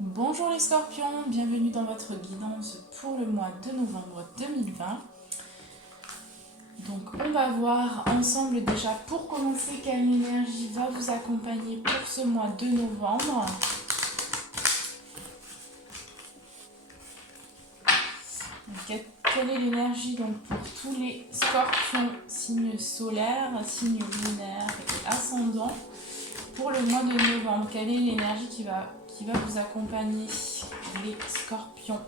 Bonjour les scorpions, bienvenue dans votre guidance pour le mois de novembre 2020. Donc on va voir ensemble déjà pour commencer quelle énergie va vous accompagner pour ce mois de novembre. Donc, quelle est l'énergie donc pour tous les scorpions, signes solaires, signes lunaires et ascendants pour le mois de novembre? Quelle est l'énergie qui va vous accompagner les scorpions?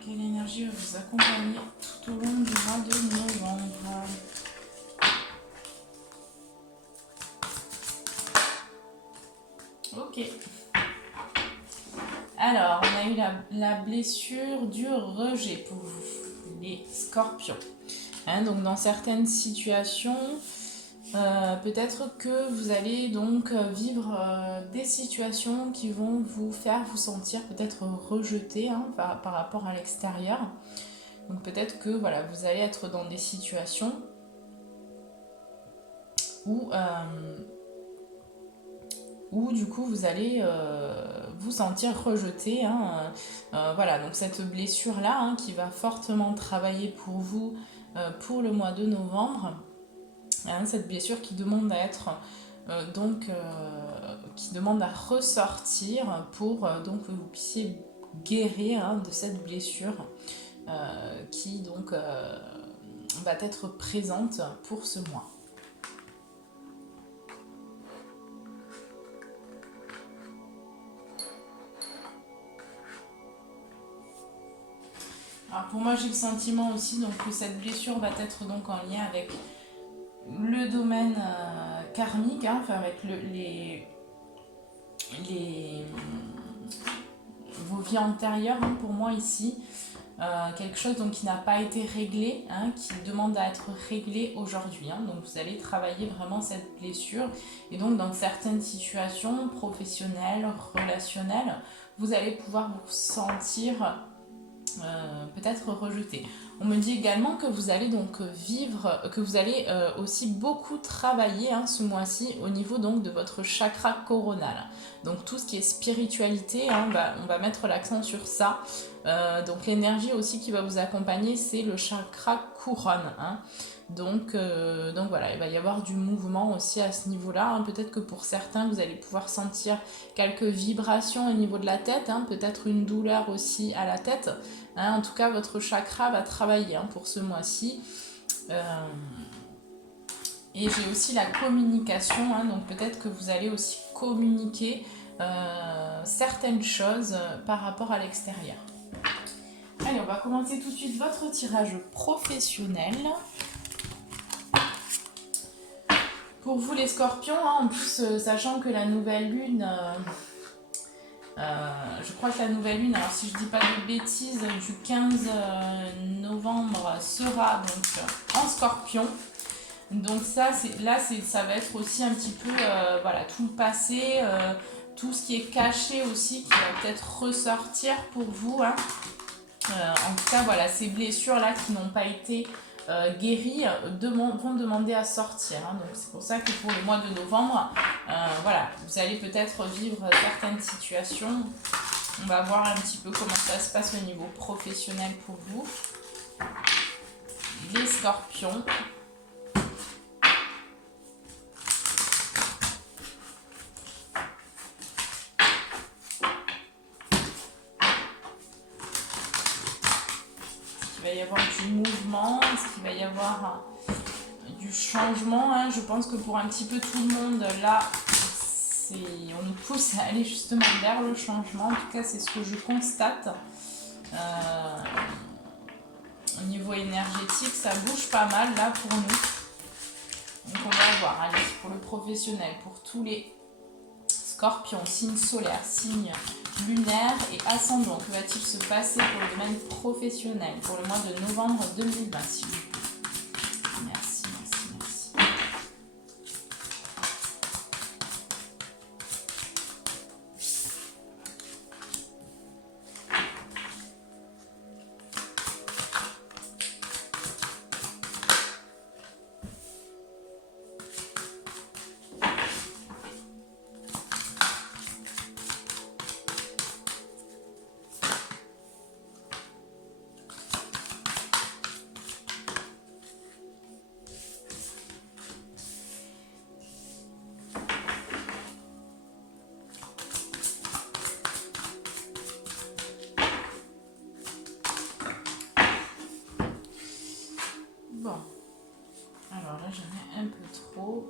Quelle énergie va vous accompagner tout au long du mois de novembre? Ok. Alors, on a eu la blessure du rejet pour vous, les scorpions. Donc, dans certaines situations, peut-être que vous allez donc vivre des situations qui vont vous faire vous sentir peut-être rejeté par rapport à l'extérieur. Donc peut-être que voilà, vous allez être dans des situations où du coup vous allez vous sentir rejeté. Voilà, donc cette blessure-là qui va fortement travailler pour vous pour le mois de novembre. Cette blessure qui demande à être qui demande à ressortir pour donc que vous puissiez guérir de cette blessure qui donc va être présente pour ce mois. Alors pour moi j'ai le sentiment aussi donc, que cette blessure va être donc en lien avec le domaine karmique, avec vos vies antérieures pour moi ici. Quelque chose donc, qui n'a pas été réglé, qui demande à être réglé aujourd'hui. Donc vous allez travailler vraiment cette blessure. Et donc dans certaines situations professionnelles, relationnelles, vous allez pouvoir vous sentir peut-être rejeté. On me dit également que vous allez donc vivre, que vous allez aussi beaucoup travailler ce mois-ci au niveau donc de votre chakra coronal. Donc tout ce qui est spiritualité, on va mettre l'accent sur ça. Donc l'énergie aussi qui va vous accompagner, c'est le chakra couronne. Donc voilà, il va y avoir du mouvement aussi à ce niveau-là. Peut-être que pour certains, vous allez pouvoir sentir quelques vibrations au niveau de la tête, peut-être une douleur aussi à la tête. En tout cas, votre chakra va travailler pour ce mois-ci. Et j'ai aussi la communication, donc peut-être que vous allez aussi communiquer certaines choses par rapport à l'extérieur. Allez, on va commencer tout de suite votre tirage professionnel. Pour vous les scorpions, en plus, sachant que la nouvelle lune... je crois que la nouvelle lune, alors si je dis pas de bêtises, du 15 novembre sera donc en scorpion. Donc ça va être aussi un petit peu voilà, tout le passé, tout ce qui est caché aussi qui va peut-être ressortir pour vous. En tout cas, voilà, ces blessures-là qui n'ont pas été guéries vont demander à sortir. Donc c'est pour ça que pour le mois de novembre, voilà, vous allez peut-être vivre certaines situations. On va voir un petit peu comment ça se passe au niveau professionnel pour vous. Les scorpions. Il va y avoir du mouvement, est-ce qu'il va y avoir du changement. Je pense que pour un petit peu tout le monde, là, on nous pousse à aller justement vers le changement. En tout cas, c'est ce que je constate. Au niveau énergétique, ça bouge pas mal là pour nous. Donc on va voir, allez, pour le professionnel, pour tous les scorpions, signes solaires, signes lunaires et ascendants. Que va-t-il se passer pour le domaine professionnel pour le mois de novembre 2020, s'il vous plaît? Merci, merci, merci. paraît un peu trop.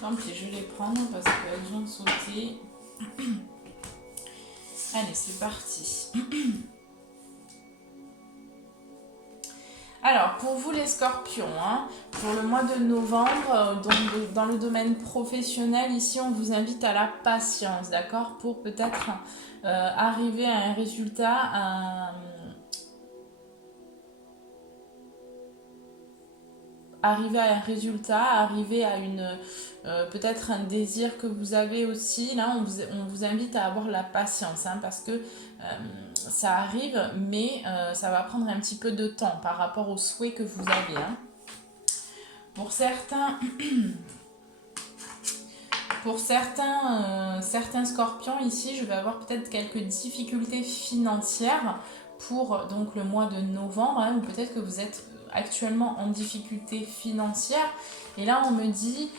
Tant pis, je vais les prendre parce qu'elles vont sauter. Allez, c'est parti. Alors, pour vous les scorpions, hein, pour le mois de novembre, donc dans le domaine professionnel, ici, on vous invite à la patience, d'accord? Pour peut-être arriver à un résultat, arriver à une peut-être un désir que vous avez aussi. Là, on vous invite à avoir la patience, hein, parce que ça arrive, mais ça va prendre un petit peu de temps par rapport aux souhaits que vous avez. Hein. Pour certains, certains scorpions ici, je vais avoir peut-être quelques difficultés financières pour donc le mois de novembre, hein, ou peut-être que vous êtes actuellement en difficulté financière. Et là, on me dit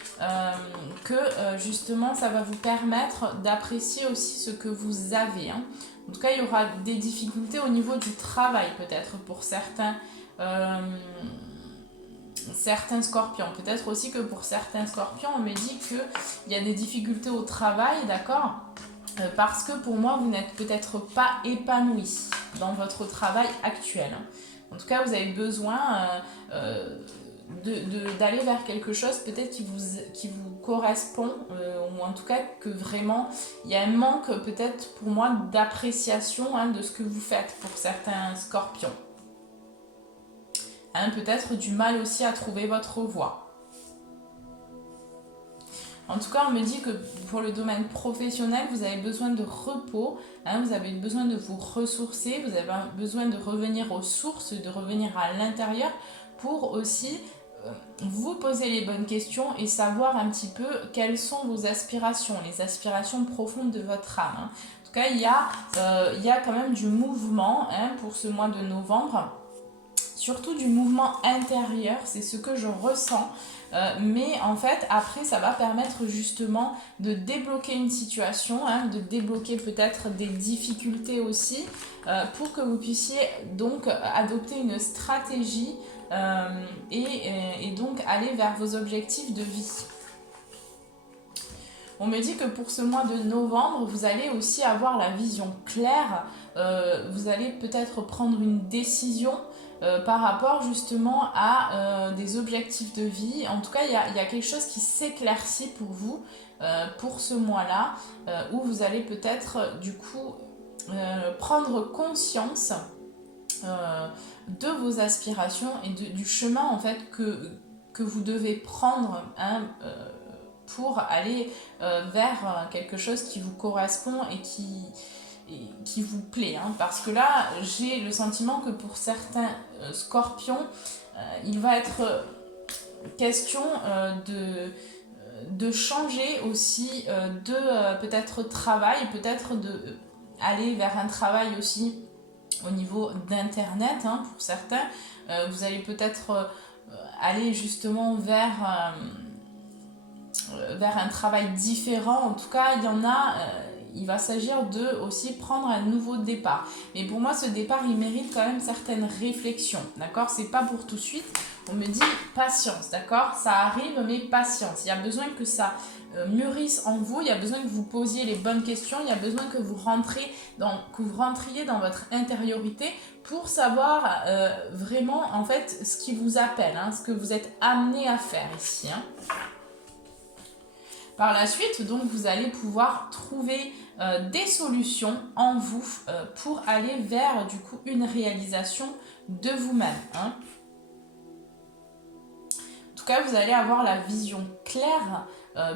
que justement, ça va vous permettre d'apprécier aussi ce que vous avez. Hein. En tout cas, il y aura des difficultés au niveau du travail peut-être pour certains scorpions. Peut-être aussi que pour certains scorpions, on me dit qu'il y a des difficultés au travail, d'accord ? Parce que pour moi, vous n'êtes peut-être pas épanoui dans votre travail actuel. En tout cas, vous avez besoin d'aller vers quelque chose peut-être qui vous correspond, ou en tout cas que vraiment, il y a un manque peut-être pour moi d'appréciation, hein, de ce que vous faites pour certains scorpions. Hein, peut-être du mal aussi à trouver votre voie. En tout cas, on me dit que pour le domaine professionnel, vous avez besoin de repos, hein, vous avez besoin de vous ressourcer, vous avez besoin de revenir aux sources, de revenir à l'intérieur pour aussi vous poser les bonnes questions et savoir un petit peu quelles sont vos aspirations, les aspirations profondes de votre âme. Hein. En tout cas, il y a quand même du mouvement, hein, pour ce mois de novembre. Surtout du mouvement intérieur, c'est ce que je ressens. Mais en fait, après, ça va permettre justement de débloquer une situation, hein, de débloquer peut-être des difficultés aussi, pour que vous puissiez donc adopter une stratégie et donc aller vers vos objectifs de vie. On me dit que pour ce mois de novembre, vous allez aussi avoir la vision claire, vous allez peut-être prendre une décision par rapport justement à des objectifs de vie. En tout cas, il y a quelque chose qui s'éclaircit pour vous pour ce mois-là, où vous allez peut-être du coup prendre conscience de vos aspirations et du chemin en fait que vous devez prendre, hein, pour aller vers quelque chose qui vous correspond et qui vous plaît. Hein. Parce que là, j'ai le sentiment que pour certains scorpions, il va être question de changer aussi de peut-être travail, peut-être de aller vers un travail aussi au niveau d'internet, hein, pour certains. Vous allez peut-être aller justement vers un travail différent. En tout cas, il y en a, il va s'agir de aussi prendre un nouveau départ. Mais pour moi, ce départ, il mérite quand même certaines réflexions, d'accord ? C'est pas pour tout de suite. On me dit patience, d'accord ? Ça arrive, mais patience. Il y a besoin que ça mûrisse en vous, il y a besoin que vous posiez les bonnes questions, il y a besoin que vous rentriez dans votre intériorité pour savoir vraiment, en fait, ce qui vous appelle, hein, ce que vous êtes amené à faire ici, hein. Par la suite, donc, vous allez pouvoir trouver des solutions en vous pour aller vers, du coup, une réalisation de vous-même. Hein. En tout cas, vous allez avoir la vision claire,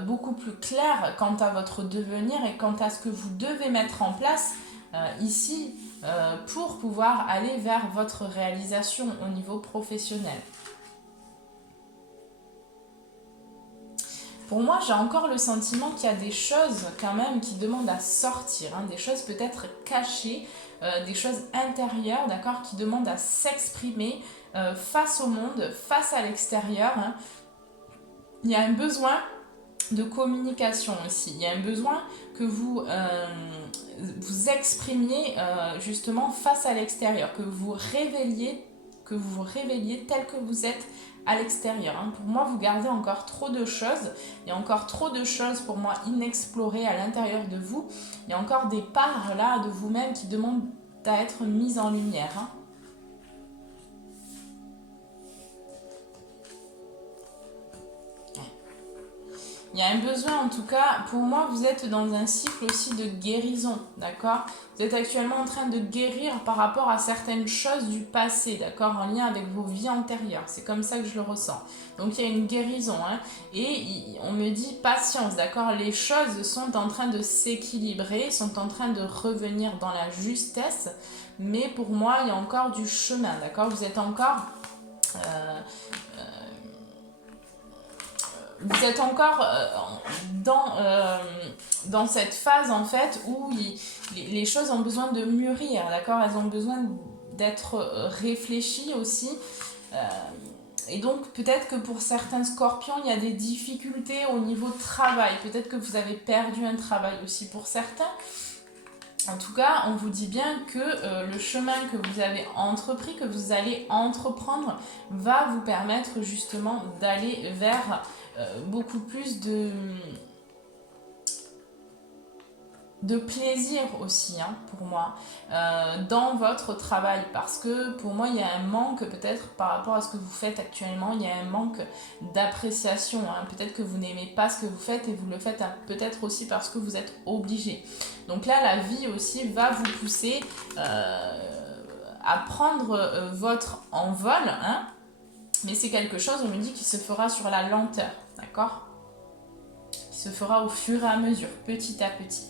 beaucoup plus claire quant à votre devenir et quant à ce que vous devez mettre en place ici pour pouvoir aller vers votre réalisation au niveau professionnel. Pour moi, j'ai encore le sentiment qu'il y a des choses quand même qui demandent à sortir, hein, des choses peut-être cachées, des choses intérieures, d'accord, qui demandent à s'exprimer face au monde, face à l'extérieur. Hein. Il y a un besoin de communication aussi, il y a un besoin que vous vous exprimiez justement face à l'extérieur, que vous révéliez que vous vous révéliez tel que vous êtes à l'extérieur. Hein. Pour moi, vous gardez encore trop de choses. Il y a encore trop de choses pour moi inexplorées à l'intérieur de vous. Il y a encore des parts là de vous-même qui demandent à être mises en lumière. Hein. Il y a un besoin, en tout cas, pour moi, vous êtes dans un cycle aussi de guérison, d'accord? Vous êtes actuellement en train de guérir par rapport à certaines choses du passé, d'accord? En lien avec vos vies antérieures. C'est comme ça que je le ressens. Donc, il y a une guérison, hein? Et on me dit patience, d'accord? Les choses sont en train de s'équilibrer, sont en train de revenir dans la justesse. Mais pour moi, il y a encore du chemin, d'accord? Vous êtes encore... vous êtes encore dans cette phase en fait où les choses ont besoin de mûrir, d'accord? Elles ont besoin d'être réfléchies aussi. Et donc peut-être que pour certains scorpions, il y a des difficultés au niveau travail. Peut-être que vous avez perdu un travail aussi pour certains. En tout cas, on vous dit bien que le chemin que vous avez entrepris, que vous allez entreprendre, va vous permettre justement d'aller vers beaucoup plus de plaisir aussi, hein, pour moi, dans votre travail. Parce que pour moi, il y a un manque peut-être par rapport à ce que vous faites actuellement. Il y a un manque d'appréciation. Hein. Peut-être que vous n'aimez pas ce que vous faites et vous le faites peut-être aussi parce que vous êtes obligé. Donc là, la vie aussi va vous pousser à prendre votre envol. Hein. Mais c'est quelque chose, on me dit, qui se fera sur la lenteur. D'accord ? Qui se fera au fur et à mesure, petit à petit.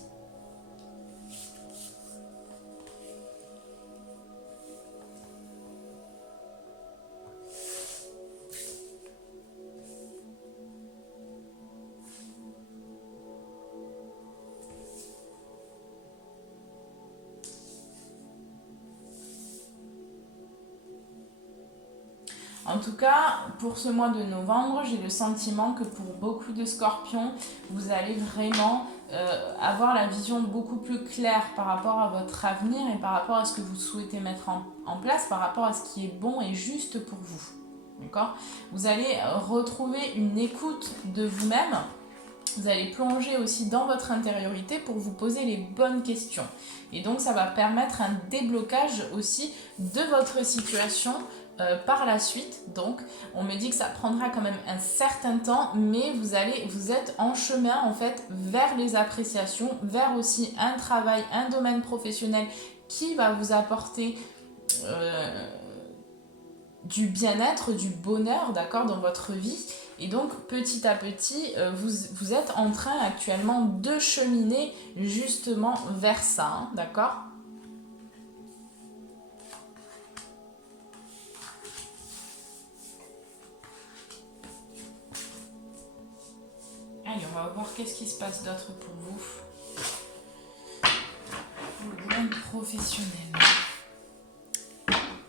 En tout cas, pour ce mois de novembre, j'ai le sentiment que pour beaucoup de scorpions, vous allez vraiment avoir la vision beaucoup plus claire par rapport à votre avenir et par rapport à ce que vous souhaitez mettre en place, par rapport à ce qui est bon et juste pour vous. D'accord ? Vous allez retrouver une écoute de vous-même. Vous allez plonger aussi dans votre intériorité pour vous poser les bonnes questions. Et donc, ça va permettre un déblocage aussi de votre situation par la suite. Donc, on me dit que ça prendra quand même un certain temps, mais vous êtes en chemin en fait vers les appréciations, vers aussi un travail, un domaine professionnel qui va vous apporter du bien-être, du bonheur, d'accord, dans votre vie. Et donc, petit à petit, vous êtes en train actuellement de cheminer justement vers ça, hein, d'accord ? Allez, on va voir qu'est-ce qui se passe d'autre pour vous. Le domaine professionnel.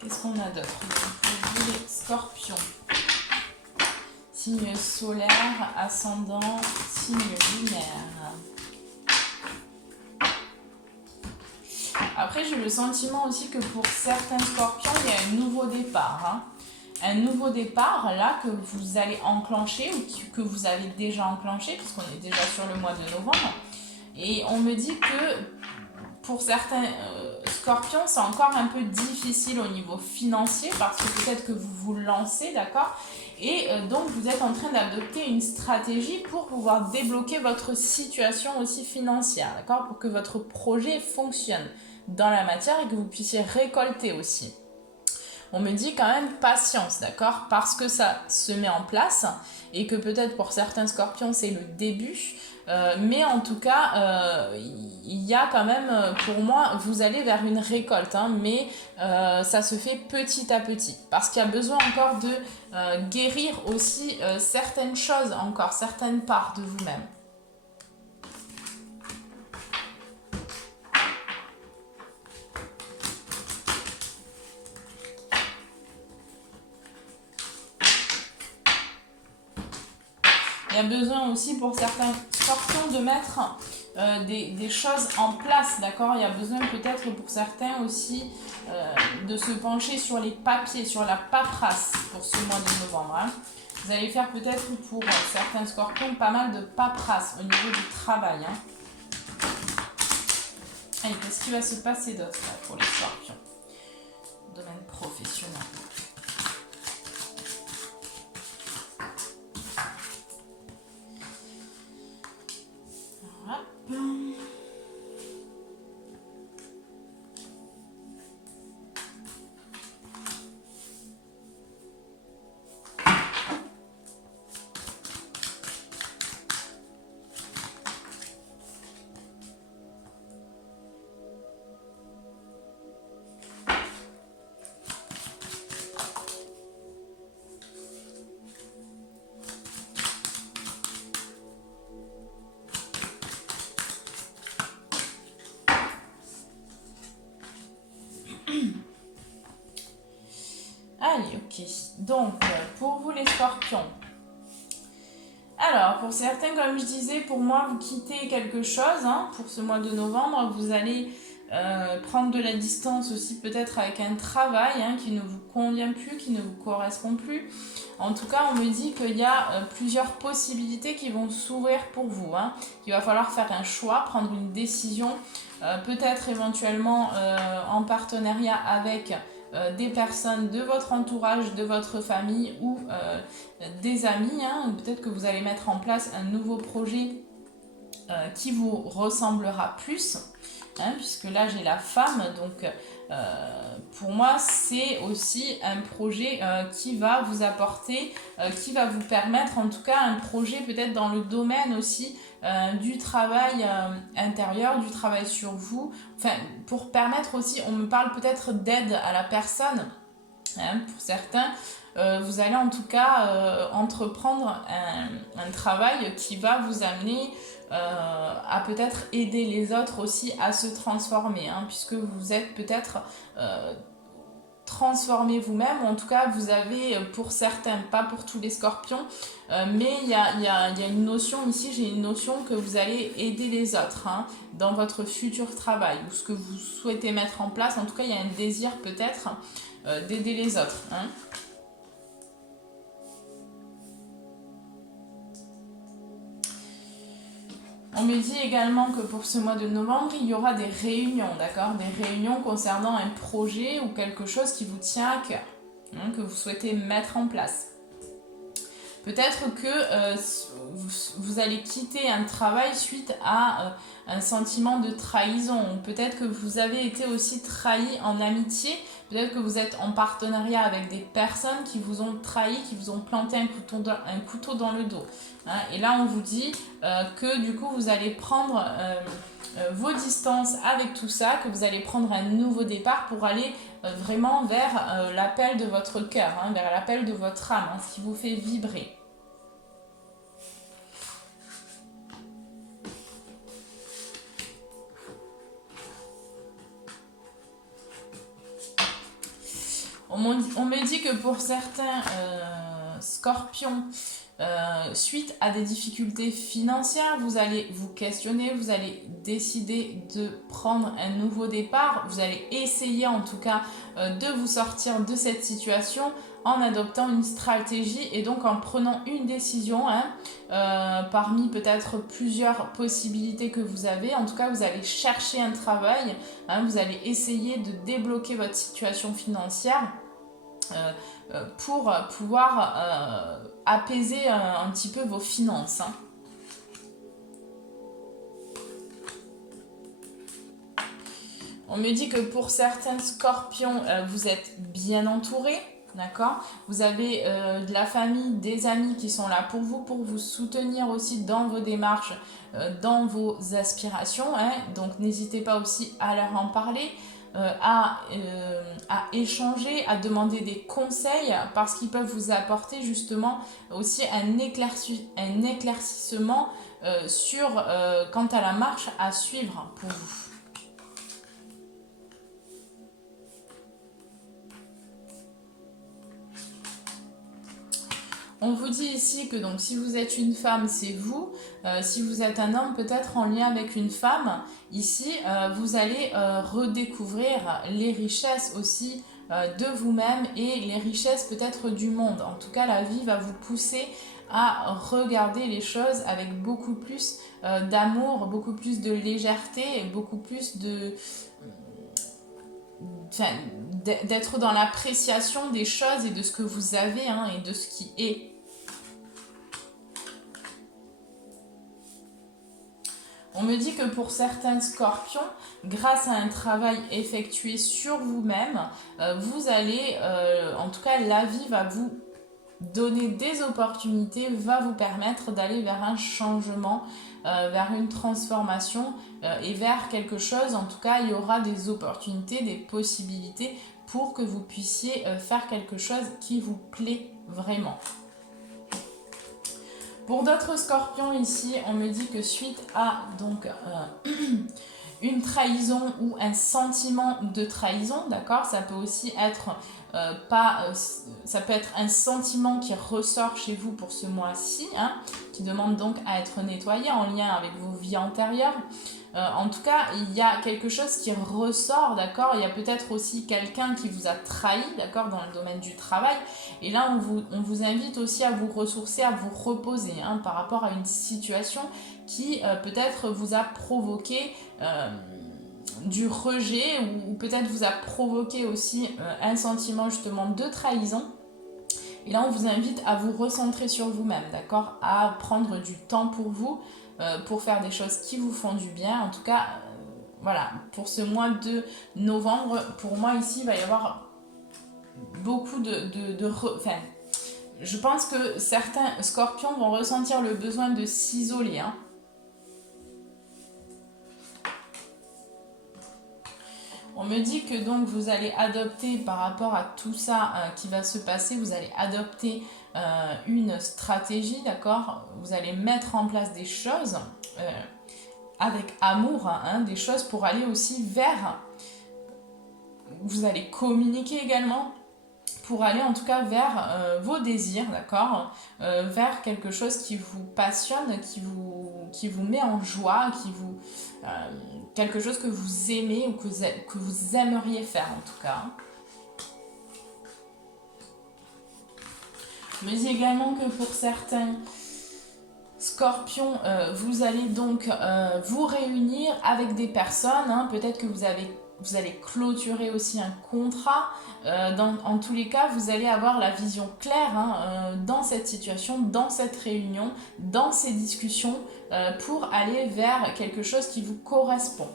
Qu'est-ce qu'on a d'autre pour vous, les scorpions ? Signe solaire, ascendant, signe lunaire. Après, j'ai le sentiment aussi que pour certains scorpions, il y a un nouveau départ. Hein. Un nouveau départ, là, que vous allez enclencher ou que vous avez déjà enclenché, puisqu'on est déjà sur le mois de novembre. Et on me dit que pour certains scorpions, c'est encore un peu difficile au niveau financier, parce que peut-être que vous vous lancez, d'accord ? Et donc, vous êtes en train d'adopter une stratégie pour pouvoir débloquer votre situation aussi financière, d'accord ? Pour que votre projet fonctionne dans la matière et que vous puissiez récolter aussi. On me dit quand même patience, d'accord ? Parce que ça se met en place et que peut-être pour certains scorpions, c'est le début. Mais en tout cas, il y a quand même, pour moi, vous allez vers une récolte, hein, mais ça se fait petit à petit. Parce qu'il y a besoin encore de guérir aussi certaines choses encore, certaines parts de vous-même. Il il y a besoin aussi pour certains scorpions de mettre des choses en place, d'accord? Il y a besoin peut-être pour certains aussi de se pencher sur les papiers, sur la paperasse pour ce mois de novembre. Hein. Vous allez faire peut-être pour certains scorpions pas mal de paperasse au niveau du travail. Hein. Allez, qu'est-ce qui va se passer d'autre pour les scorpions? Domaine professionnel. Allez, ok. Donc, pour vous les scorpions. Alors, pour certains, comme je disais, pour moi, vous quittez quelque chose hein, pour ce mois de novembre. Vous allez prendre de la distance aussi peut-être avec un travail hein, qui ne vous convient plus, qui ne vous correspond plus. En tout cas, on me dit qu'il y a plusieurs possibilités qui vont s'ouvrir pour vous. Hein. Il va falloir faire un choix, prendre une décision, peut-être éventuellement en partenariat avec des personnes de votre entourage, de votre famille ou des amis. Hein. Peut-être que vous allez mettre en place un nouveau projet qui vous ressemblera plus. Hein, puisque là j'ai la femme, donc pour moi c'est aussi un projet qui va vous apporter, qui va vous permettre en tout cas un projet peut-être dans le domaine aussi du travail intérieur, du travail sur vous, enfin pour permettre aussi, on me parle peut-être d'aide à la personne, hein, pour certains. Vous allez en tout cas entreprendre un travail qui va vous amener à peut-être aider les autres aussi à se transformer, hein, puisque vous êtes peut-être transformé vous-même, ou en tout cas vous avez pour certains, pas pour tous les scorpions, mais il y a une notion ici, j'ai une notion que vous allez aider les autres hein, dans votre futur travail, ou ce que vous souhaitez mettre en place, en tout cas il y a un désir peut-être d'aider les autres. Hein. On me dit également que pour ce mois de novembre, il y aura des réunions, d'accord? Des réunions concernant un projet ou quelque chose qui vous tient à cœur, hein, que vous souhaitez mettre en place. Peut-être que vous allez quitter un travail suite à un sentiment de trahison. Peut-être que vous avez été aussi trahi en amitié. Peut-être que vous êtes en partenariat avec des personnes qui vous ont trahi, qui vous ont planté un couteau dans le dos. Hein. Et là, on vous dit que du coup, vous allez prendre vos distances avec tout ça, que vous allez prendre un nouveau départ pour aller vraiment vers l'appel de votre cœur, hein, vers l'appel de votre âme, hein, ce qui vous fait vibrer. On me dit que pour certains scorpions, suite à des difficultés financières, vous allez vous questionner, vous allez décider de prendre un nouveau départ, vous allez essayer en tout cas de vous sortir de cette situation en adoptant une stratégie et donc en prenant une décision hein, parmi peut-être plusieurs possibilités que vous avez. En tout cas, vous allez chercher un travail, hein, vous allez essayer de débloquer votre situation financière pour pouvoir apaiser un petit peu vos finances. Hein. On me dit que pour certains scorpions, vous êtes bien entourés. D'accord? Vous avez de la famille, des amis qui sont là pour vous soutenir aussi dans vos démarches, dans vos aspirations. Hein. Donc n'hésitez pas aussi à leur en parler. À échanger, à demander des conseils parce qu'ils peuvent vous apporter justement aussi un éclaircissement quant à la marche à suivre pour vous. On vous dit ici que donc si vous êtes une femme, c'est vous. Si vous êtes un homme, peut-être en lien avec une femme, ici, vous allez redécouvrir les richesses aussi de vous-même et les richesses peut-être du monde. En tout cas, la vie va vous pousser à regarder les choses avec beaucoup plus d'amour, beaucoup plus de légèreté et beaucoup plus de... Enfin, d'être dans l'appréciation des choses et de ce que vous avez hein, et de ce qui est. On me dit que pour certains scorpions, grâce à un travail effectué sur vous-même, vous allez, en tout cas la vie va vous donner des opportunités, va vous permettre d'aller vers un changement, vers une transformation et vers quelque chose. En tout cas, il y aura des opportunités, des possibilités pour que vous puissiez faire quelque chose qui vous plaît vraiment. Pour d'autres scorpions ici, on me dit que suite à donc une trahison ou un sentiment de trahison, d'accord, ça peut aussi être ça peut être un sentiment qui ressort chez vous pour ce mois-ci, hein, qui demande donc à être nettoyé en lien avec vos vies antérieures. En tout cas, il y a quelque chose qui ressort, d'accord. Il y a peut-être aussi quelqu'un qui vous a trahi, d'accord, dans le domaine du travail. Et là, on vous invite aussi à vous ressourcer, à vous reposer hein, par rapport à une situation qui peut-être vous a provoqué du rejet ou peut-être vous a provoqué aussi un sentiment justement de trahison. Et là, on vous invite à vous recentrer sur vous-même, d'accord, à prendre du temps pour vous, pour faire des choses qui vous font du bien. En tout cas, voilà, pour ce mois de novembre, pour moi ici, il va y avoir beaucoup enfin, je pense que certains scorpions vont ressentir le besoin de s'isoler, hein. On me dit que donc vous allez adopter par rapport à tout ça qui va se passer, vous allez adopter une stratégie, d'accord? Vous allez mettre en place des choses avec amour, hein, des choses pour aller aussi vers... Vous allez communiquer également pour aller en tout cas vers vos désirs, d'accord, vers quelque chose qui vous passionne, qui vous met en joie, quelque chose que vous aimez ou que vous aimeriez faire en tout cas. Je me dis également que pour certains Scorpions, vous allez donc vous réunir avec des personnes, hein, peut-être que vous allez clôturer aussi un contrat. En tous les cas, vous allez avoir la vision claire hein, dans cette situation, dans cette réunion, dans ces discussions, pour aller vers quelque chose qui vous correspond.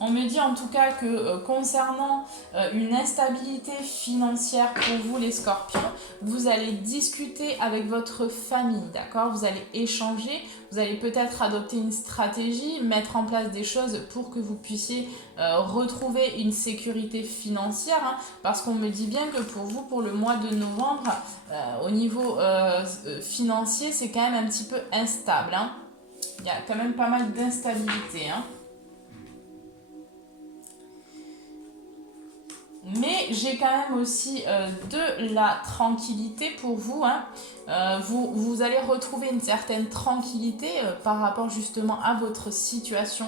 On me dit en tout cas que concernant une instabilité financière pour vous les scorpions, vous allez discuter avec votre famille, d'accord? Vous allez échanger, vous allez peut-être adopter une stratégie, mettre en place des choses pour que vous puissiez retrouver une sécurité financière, hein, parce qu'on me dit bien que pour vous, pour le mois de novembre, au niveau financier, c'est quand même un petit peu instable, hein. Il y a quand même pas mal d'instabilité, hein. Mais j'ai quand même aussi de la tranquillité pour vous, hein. Vous allez retrouver une certaine tranquillité par rapport justement à votre situation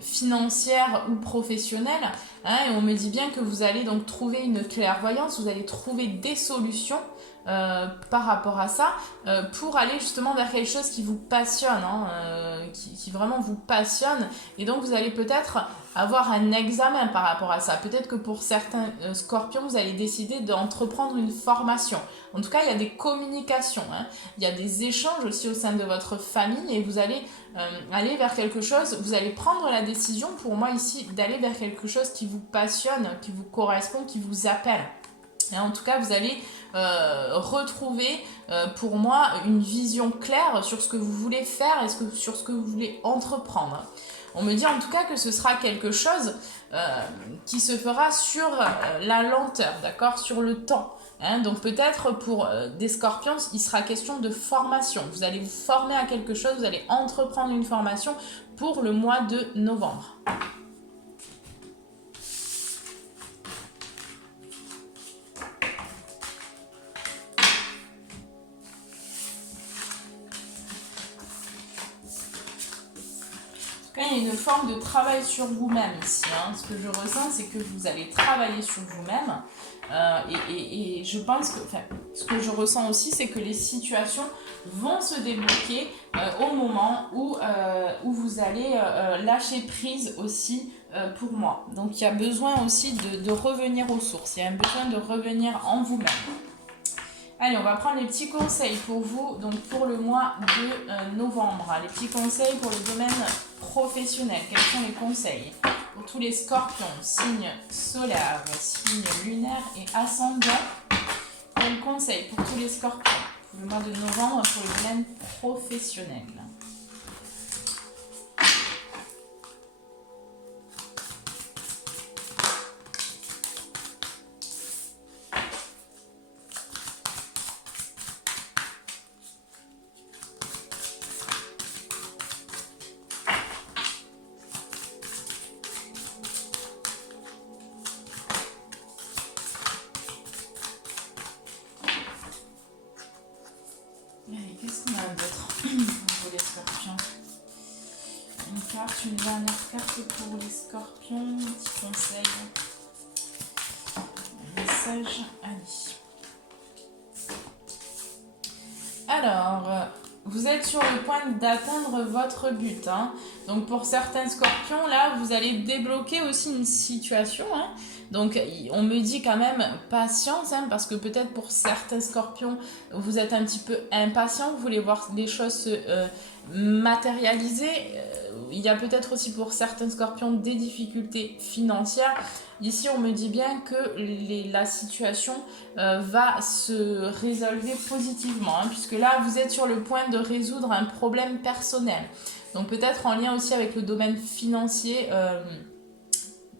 financière ou professionnelle, hein, et on me dit bien que vous allez donc trouver une clairvoyance, vous allez trouver des solutions par rapport à ça, pour aller justement vers quelque chose qui vous passionne, hein, qui vraiment vous passionne, et donc vous allez peut-être avoir un examen par rapport à ça. Peut-être que pour certains scorpions, vous allez décider d'entreprendre une formation. En tout cas, il y a des communications, hein. Il y a des échanges aussi au sein de votre famille et vous allez aller vers quelque chose, vous allez prendre la décision, pour moi ici, d'aller vers quelque chose qui vous passionne, qui vous correspond, qui vous appelle. Et en tout cas, vous allez retrouver, pour moi, une vision claire sur ce que vous voulez faire et sur ce que vous voulez entreprendre. On me dit en tout cas que ce sera quelque chose qui se fera sur la lenteur, d'accord, sur le temps. Hein, donc peut-être pour des scorpions, il sera question de formation. Vous allez vous former à quelque chose, vous allez entreprendre une formation pour le mois de novembre. Il y a une forme de travail sur vous-même ici. Hein. Ce que je ressens, c'est que vous allez travailler sur vous-même. Et je pense que, enfin, ce que je ressens aussi, c'est que les situations vont se débloquer au moment où vous allez lâcher prise aussi pour moi. Donc il y a besoin aussi de revenir aux sources. Il y a un besoin de revenir en vous-même. Allez, on va prendre les petits conseils pour vous, donc pour le mois de novembre. Les petits conseils pour le domaine professionnel. Quels sont les conseils pour tous les scorpions, signes solaires, signes lunaires et ascendants? Quels conseils pour tous les scorpions pour le mois de novembre pour le domaine professionnel? Allez, qu'est-ce qu'on a d'autre pour les scorpions? Une carte, une dernière carte pour les scorpions, petit conseil, un message, allez. Alors, vous êtes sur le point d'atteindre votre but. Hein. Donc pour certains scorpions, là, vous allez débloquer aussi une situation. Hein. Donc on me dit quand même patience, hein, parce que peut-être pour certains scorpions, vous êtes un petit peu impatient, vous voulez voir les choses se matérialiser. Il y a peut-être aussi pour certains scorpions des difficultés financières. Ici, on me dit bien que la situation va se résolver positivement, hein, puisque là, vous êtes sur le point de résoudre un problème personnel. Donc peut-être en lien aussi avec le domaine financier,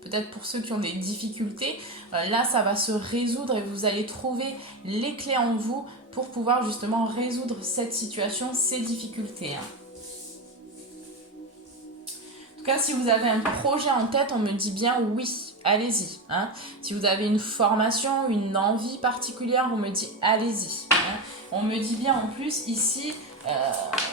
peut-être pour ceux qui ont des difficultés, là, ça va se résoudre et vous allez trouver les clés en vous pour pouvoir justement résoudre cette situation, ces difficultés. Hein. En tout cas, si vous avez un projet en tête, on me dit bien oui, allez-y. Hein. Si vous avez une formation, une envie particulière, on me dit allez-y. Hein. On me dit bien en plus ici,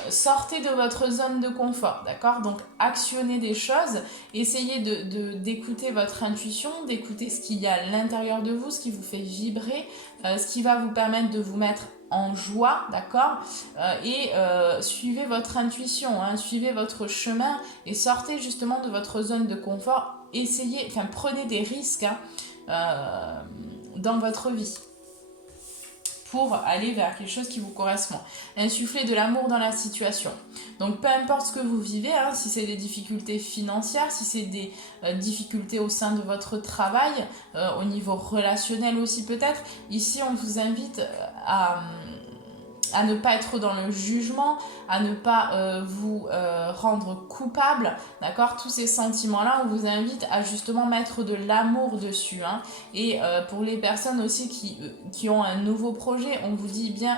sortez de votre zone de confort, d'accord? Donc actionnez des choses, essayez d'écouter votre intuition, d'écouter ce qu'il y a à l'intérieur de vous, ce qui vous fait vibrer, ce qui va vous permettre de vous mettre en joie, d'accord, et suivez votre intuition, hein, suivez votre chemin et sortez justement de votre zone de confort. Essayez, enfin prenez des risques hein, dans votre vie pour aller vers quelque chose qui vous correspond. Insufflez de l'amour dans la situation. Donc peu importe ce que vous vivez, hein, si c'est des difficultés financières, si c'est des difficultés au sein de votre travail, au niveau relationnel aussi peut-être, ici on vous invite à ne pas être dans le jugement, à ne pas vous rendre coupable, d'accord? Tous ces sentiments-là, on vous invite à justement mettre de l'amour dessus. Hein. Et pour les personnes aussi qui ont un nouveau projet, on vous dit bien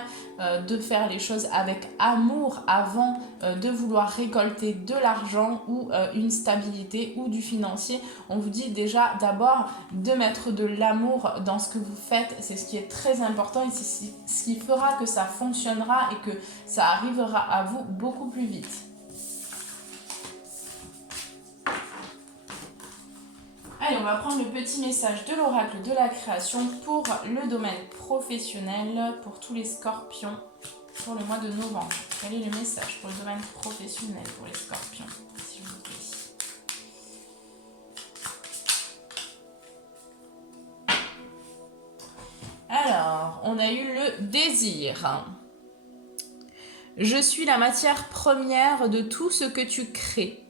de faire les choses avec amour avant de vouloir récolter de l'argent ou une stabilité ou du financier. On vous dit déjà d'abord de mettre de l'amour dans ce que vous faites. C'est ce qui est très important et c'est ce qui fera que ça fonctionnera et que ça arrivera à vous beaucoup plus vite. Allez, on va prendre le petit message de l'oracle de la création pour le domaine professionnel, pour tous les scorpions, pour le mois de novembre. Quel est le message pour le domaine professionnel pour les scorpions, s'il vous plaît? Alors, on a eu le désir. Je suis la matière première de tout ce que tu crées.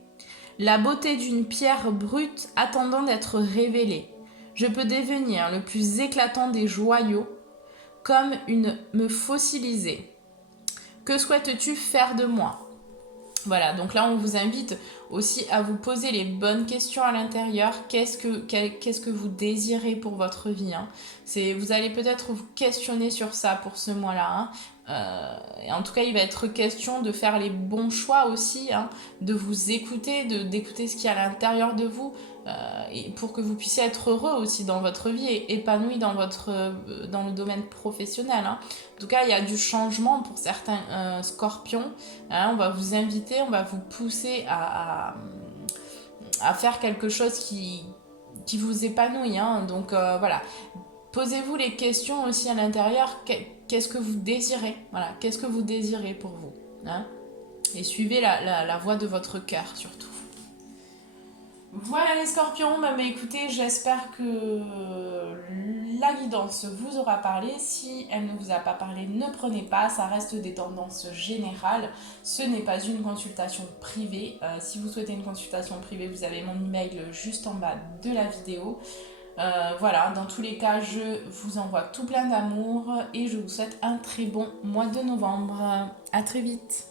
La beauté d'une pierre brute attendant d'être révélée. Je peux devenir le plus éclatant des joyaux, comme me fossiliser. Que souhaites-tu faire de moi? Voilà, donc là on vous invite aussi à vous poser les bonnes questions à l'intérieur. Qu'est-ce que vous désirez pour votre vie, hein. Vous allez peut-être vous questionner sur ça pour ce mois-là, hein. Et en tout cas, il va être question de faire les bons choix aussi, hein, de vous écouter, d'écouter ce qu'il y a à l'intérieur de vous, et pour que vous puissiez être heureux aussi dans votre vie et épanoui dans le domaine professionnel, hein. En tout cas, il y a du changement pour certains scorpions, hein. On va vous inviter, on va vous pousser à faire quelque chose qui vous épanouit, hein. Donc voilà, posez-vous les questions aussi à l'intérieur. Qu'est-ce que vous désirez? Voilà, qu'est-ce que vous désirez pour vous, hein? Et suivez la voie de votre cœur surtout. Voilà les scorpions, bah, écoutez, j'espère que la guidance vous aura parlé. Si elle ne vous a pas parlé, ne prenez pas, ça reste des tendances générales. Ce n'est pas une consultation privée. Si vous souhaitez une consultation privée, vous avez mon email juste en bas de la vidéo. Voilà, dans tous les cas, je vous envoie tout plein d'amour et je vous souhaite un très bon mois de novembre. À très vite.